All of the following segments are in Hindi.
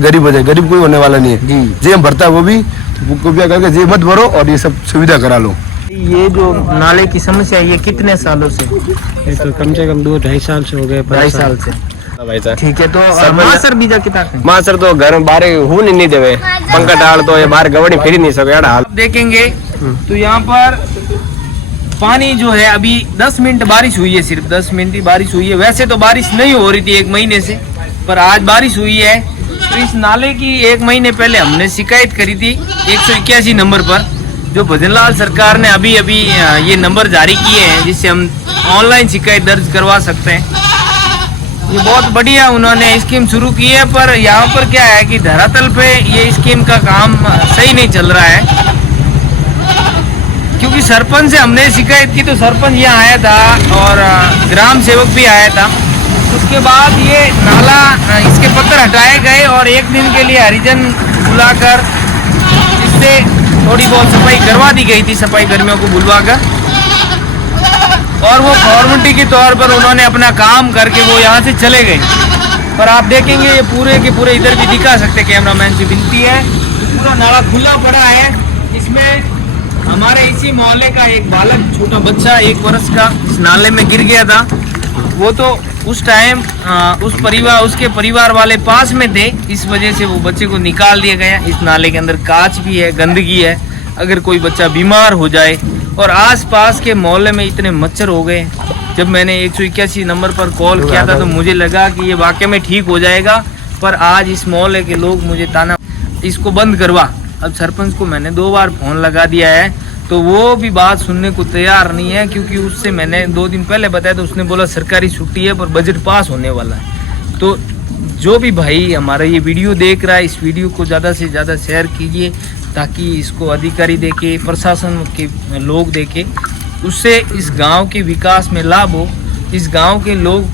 गरीब हो जाए, गरीब कोई होने वाला नहीं है। जे हम भरता है वो भी कृपया करके जे मत भरो और ये सब सुविधा करा लो। ये जो नाले की समस्या है ये कितने सालों से? ये तो कम से कम 2-2.5 साल से हो गए। 2.5 साल से। भाई साहब ठीक है, तो मास्टर बीजा कितना है? मास्टर तो घर बाहर हूँ नहीं देवे, पंखा डाल तो ये बाहर गवड़ी फिर नहीं सके हाल। देखेंगे तो यहाँ पर पानी जो है अभी 10 मिनट बारिश हुई है, सिर्फ 10 मिनट ही बारिश हुई है। वैसे तो बारिश नहीं हो रही थी 1 महीने से, पर आज बारिश हुई है। तो इस नाले की 1 महीने पहले हमने शिकायत करी थी 181 नंबर पर, जो भजनलाल सरकार ने अभी ये नंबर जारी किए हैं जिससे हम ऑनलाइन शिकायत दर्ज करवा सकते हैं। ये बहुत बढ़िया उन्होंने स्कीम शुरू की है, पर यहाँ पर क्या है कि धरातल पे ये स्कीम का काम सही नहीं चल रहा है। क्योंकि सरपंच से हमने शिकायत की तो सरपंच यहाँ आया था और ग्राम सेवक भी आया था। उसके बाद ये नाला इसके पत्थर हटाए गए और 1 दिन के लिए हरिजन बुलाकर इससे थोड़ी बहुत सफाई करवा दी गई थी, सफाई कर्मियों को बुलवाकर, और वो फॉर्मेलिटी के तौर पर उन्होंने अपना काम करके वो यहाँ से चले गए। पर आप देखेंगे ये पूरे के पूरे इधर भी दिखा सकते, कैमरामैन से विनती है, पूरा नाला खुला पड़ा है। इसमें हमारे इसी मोहल्ले का एक बालक, छोटा बच्चा 1 वर्ष का, इस नाले में गिर गया था। वो तो उस टाइम उसके परिवार वाले पास में थे, इस वजह से वो बच्चे को निकाल दिया गया। इस नाले के अंदर कांच भी है, गंदगी है, अगर कोई बच्चा बीमार हो जाए। और आसपास के मोहल्ले में इतने मच्छर हो गए। जब मैंने 181 नंबर पर कॉल किया था तो मुझे लगा कि ये वाकई में ठीक हो जाएगा, पर आज इस मोहल्ले के लोग मुझे ताना, इसको बंद करवा। अब सरपंच को मैंने 2 बार फोन लगा दिया है तो वो भी बात सुनने को तैयार नहीं है, क्योंकि उससे मैंने 2 दिन पहले बताया तो उसने बोला सरकारी छुट्टी है पर बजट पास होने वाला है। तो जो भी भाई हमारा ये वीडियो देख रहा है, इस वीडियो को ज़्यादा से ज़्यादा शेयर कीजिए ताकि इसको अधिकारी देखे, प्रशासन के लोग देखे, उससे इस गांव के विकास में लाभ हो। इस गांव के लोग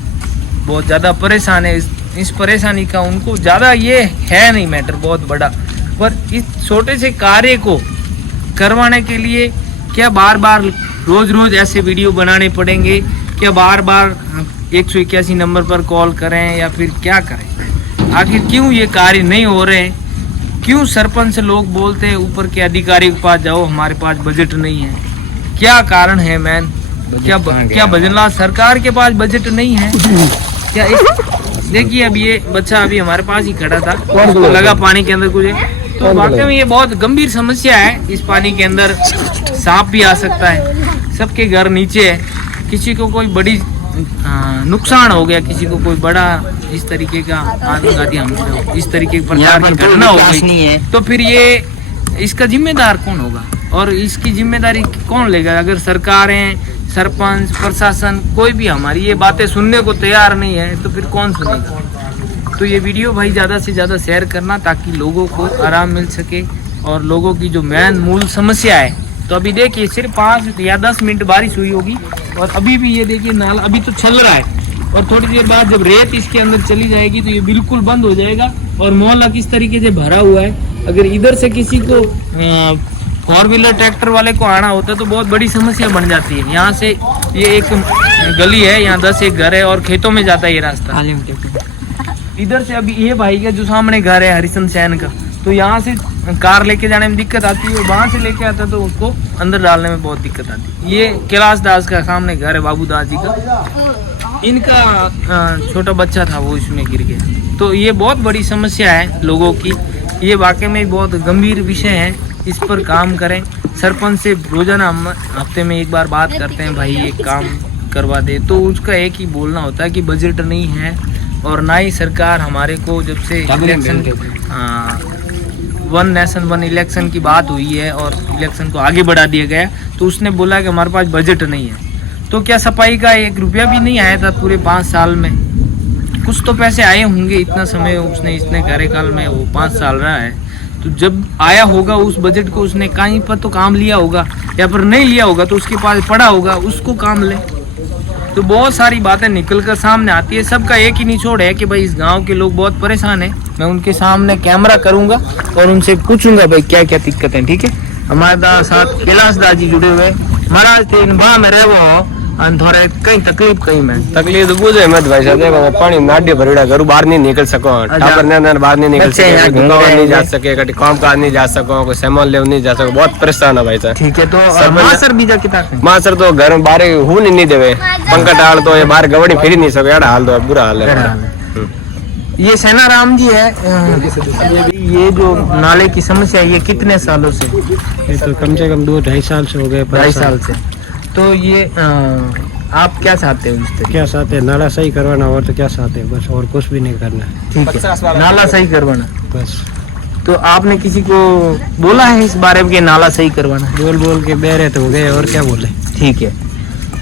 बहुत ज़्यादा परेशान है। इस परेशानी का उनको ज़्यादा ये है नहीं मैटर बहुत बड़ा, पर इस छोटे से कार्य को करवाने के लिए क्या बार बार रोज ऐसे वीडियो बनाने पड़ेंगे? क्या बार बार 181 नंबर पर कॉल करें या फिर क्या करें? आखिर क्यों ये कार्य नहीं हो रहे हैं? क्यों सरपंच से लोग बोलते हैं ऊपर के अधिकारी के पास जाओ, हमारे पास बजट नहीं है? क्या कारण है मैन? क्या भजनलाल सरकार के पास बजट नहीं है क्या? देखिए अब ये बच्चा अभी हमारे पास ही खड़ा था, उसको लगा पानी के अंदर कुछ, तो वाकई में ये बहुत गंभीर समस्या है। इस पानी के अंदर सांप भी आ सकता है, सबके घर नीचे है, किसी को कोई बड़ी नुकसान हो गया, किसी को कोई बड़ा इस तरीके का इस तरीके की प्रकार की घटना हो गई, तो फिर ये इसका जिम्मेदार कौन होगा और इसकी जिम्मेदारी कौन लेगा? अगर सरकारें, सरपंच, प्रशासन कोई भी हमारी ये बातें सुनने को तैयार नहीं है तो फिर कौन सुनेगा? तो ये वीडियो भाई ज़्यादा से ज़्यादा शेयर करना ताकि लोगों को आराम मिल सके और लोगों की जो मेन मूल समस्या है। तो अभी देखिए सिर्फ 5 या 10 मिनट बारिश हुई होगी और अभी भी ये देखिए नाला अभी तो चल रहा है, और थोड़ी देर बाद जब रेत इसके अंदर चली जाएगी तो ये बिल्कुल बंद हो जाएगा। और मोहल्ला किस तरीके से भरा हुआ है, अगर इधर से किसी को 4 व्हीलर ट्रैक्टर वाले को आना होता है तो बहुत बड़ी समस्या बन जाती है। यहाँ से ये एक गली है, यहाँ 10 एक घर है और खेतों में जाता है ये रास्ता। इधर से अभी ये भाई का जो सामने घर है हरिशन सैन का, तो यहाँ से कार लेके जाने में दिक्कत आती है, वहाँ से लेके आता तो उसको अंदर डालने में बहुत दिक्कत आती है। ये कैलाश दास का सामने घर है, बाबू दास जी का, इनका छोटा बच्चा था वो इसमें गिर गया। तो ये बहुत बड़ी समस्या है लोगों की, ये वाकई में बहुत गंभीर विषय है, इस पर काम करें। सरपंच से रोजाना हम हफ्ते में 1 बार बात करते हैं, भाई ये काम करवा दे, तो उसका एक ही बोलना होता है कि बजट नहीं है और ना ही सरकार हमारे को जब से इलेक्शन 1 नेशन 1 इलेक्शन की बात हुई है और इलेक्शन को आगे बढ़ा दिया गया तो उसने बोला कि हमारे पास बजट नहीं है। तो क्या सफाई का 1 रुपया भी नहीं आया था पूरे 5 साल में? कुछ तो पैसे आए होंगे, इतना समय उसने इतने कार्यकाल में, वो 5 साल रहा है, तो जब आया होगा उस बजट को उसने कहीं पर तो काम लिया होगा, या फिर नहीं लिया होगा तो उसके पास पड़ा होगा, उसको काम ले। तो बहुत सारी बातें निकल कर सामने आती है। सबका एक ही निचोड़ है कि भाई इस गांव के लोग बहुत परेशान हैं। मैं उनके सामने कैमरा करूंगा और उनसे पूछूंगा भाई क्या क्या दिक्कत है। ठीक है, हमारे साथ कैलाश दास जी जुड़े हुए। महाराज 3 बा में रहो અને થોડે કઈ તકલીફ કઈ મેં तकलीफ तो बुझे मत भाई साहब, देखो पानी नाड्य भरेड़ा घर बाहर नहीं निकल सको, टाबर ने बाहर नहीं निकल बच्चे सके, यहाँ दुकान घूम नहीं रहे जा हैं। सके, कभी काम काज नहीं जा सको, कोई सामान ले नहीं जा सको, बहुत परेशान है भाई साहब। ठीक है तो सब मासर बीजा कितना मां सर तो घर बाहर हूं नहीं देवे, पंखा डाल तो ये बाहर गवड़ी फिर नहीं सको, एड़ा हाल तो बुरा हाल है। ये सेनाराम जी है ये जो नाले की समस्या है ये कितने सालों से? ये तो कम से कम 2-2.5 साल से हो गए। 2.5 साल से। तो ये आप क्या चाहते हो इससे? क्या चाहते हैं, नाला सही करवाना और तो क्या चाहते हैं, बस और कुछ भी नहीं करना। ठीक है, नाला सही करवाना। बस तो आपने किसी को बोला है इस बारे में कि नाला सही करवाना? बोल बोल के बेरे तो हो गए, और क्या बोले। ठीक है,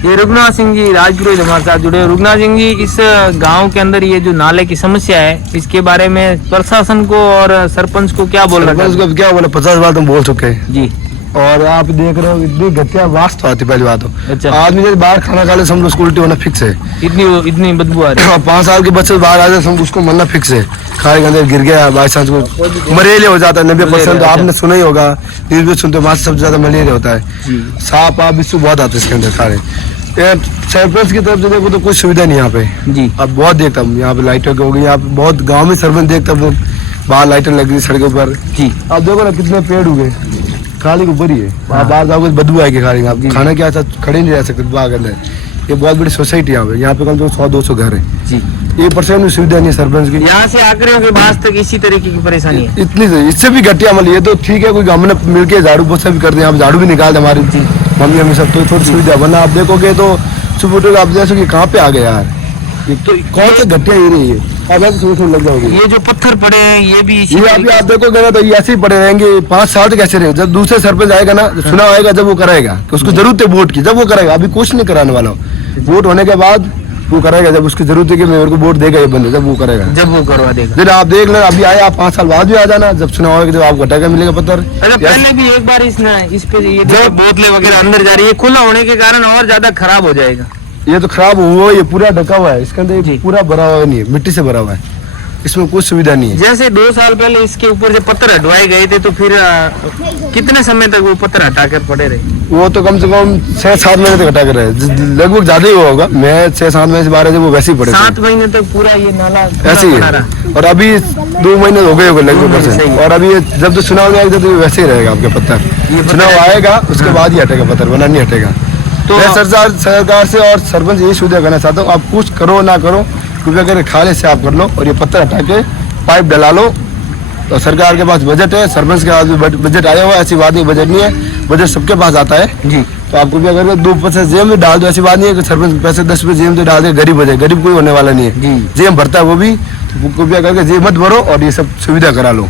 ये रुगनाथ सिंह जी राजपुरोहित हमारे साथ जुड़े हैं। रुगनाथ सिंह जी, इस गांव के अंदर ये जो नाले की समस्या है इसके बारे में प्रशासन को और सरपंच को क्या बोल रहा सरपंच को क्या बोला, 50 बार तुम बोल चुके हैं जी। और आप देख रहे हो इतनी घटिया वास्तव आती पहली बात तो। अच्छा। आदमी जब बाहर खाना खा ले समझो उसको उल्टी होना फिक्स है। इतनी बदबू आ रही है। 5 साल के बच्चे बाहर आ जाए समझो उसको मरना फिक्स है। खाने के अंदर गिर गया बाई चांस को मलेरिया हो जाता है 90%। तो आपने सुना ही होगा, न्यूज में सुनते हो, माँ से सबसे ज्यादा मलेरिया होता है। सांप आप बिच्छू बहुत आते हैं इसके अंदर खाने। सरपंच की तरफ से देखो तो कोई सुविधा नहीं यहाँ पे जी। अब बहुत देखता हूँ यहाँ पे लाइटों की हो गई, यहाँ पे बहुत गांव में सरपंच देखता हूँ बाहर लाइटें लग रही सड़कों पर जी। अब देखो ना कितने पेड़ उगे, खाली के ऊपर ही है। आप बाहर जाओगे तो बदबू आएगी खाने, आप खाना क्या खड़े नहीं रह सकते बाहर के अंदर। ये बहुत बड़ी सोसाइटी यहाँ पे कम से कम 100-200 घर है जी। 1% भी सुविधा नहीं है सरपंच की। यहाँ से आकरियों के पास तक इसी तरीके की परेशानी है। इतनी से इससे भी घटिया मतलब ये तो ठीक है, कोई हमने मिलके झाड़ू पोछा भी करते हैं, आप झाड़ू भी निकालते हमारी मम्मी हमें सब तो छोटी सुविधा, वरना आप देखोगे तो सुबह उठोगे आप जैसे कि कहाँ पे आ गए यार, ये तो कौन सा घटिया ही रही है। अब ऐसे सोचने लग जाओगे। ये जो पत्थर पड़े हैं ये भी इसी ये अभी आप देखोगे ना तो ये ऐसे ही पड़े रहेंगे 5 साल तक ऐसे रहे। जब दूसरे सरपंच आएगा ना, चुनाव आएगा जब वो कराएगा कि उसको जरूरत है वोट की, जब वो कराएगा। अभी कुछ नहीं कराने वाला, वोट होने के बाद वो करेगा जब उसकी जरूरत है कि मेरे को वोट देगा ये बंदे, जब वो करेगा, जब वो करवा देगा। जब आप देख लेना अभी आए आप 5 साल बाद भी आ जाना, जब चुनाव होगा जब आपको घटा मिलेगा पत्थर। अच्छा, पहले भी एक बार इस पे ये जो बोतलें वगैरह अंदर जा रही है, खुला होने के कारण और ज्यादा खराब हो जाएगा। ये तो खराब हुआ, ये पूरा ढका हुआ है, इसके अंदर ये पूरा भरा हुआ नहीं है, मिट्टी से भरा हुआ है, इसमें कुछ सुविधा नहीं है। जैसे 2 साल पहले इसके ऊपर जब पत्थर हटवाए गए थे तो फिर कितने समय तक वो पत्थर हटा कर पड़े रहे? वो तो कम से कम 6-7 महीने तक हटा कर रहे, लगभग ज्यादा ही हुआ होगा। मैं 6-7 महीने से 12 से वो वैसे ही पड़े 7 महीने तक पूरा ये नाला ऐसे ही है। और अभी 2 महीने हो गए होंगे लगभग परसेंट। और अभी जब तो चुनाव में आएगा तो वैसे ही रहेगा आपका पत्थर। चुनाव आएगा उसके बाद ही हटेगा पत्थर, वरना नहीं हटेगा। तो मैं सरकार से और सरपंच यही सुविधा करना चाहता हूँ, आप कुछ करो ना करो, कृपया करके खाले से आप कर लो और ये पत्थर हटा के पाइप डला लो। तो सरकार के पास बजट है, सरपंच के पास भी बजट आया हुआ है, ऐसी बात नहीं बजट नहीं है, बजट सबके पास आता है जी। तो आपको भी अगर 2% जेब में डाल दो, ऐसी बात नहीं है कि सरपंच पैसे 10 रुपये जेब में डाल दे गरीब हो जाए, गरीब कोई होने वाला नहीं है। जेब भरता है वो भी, तो कृपया करके जेब मत भरो और ये सब सुविधा करा लो।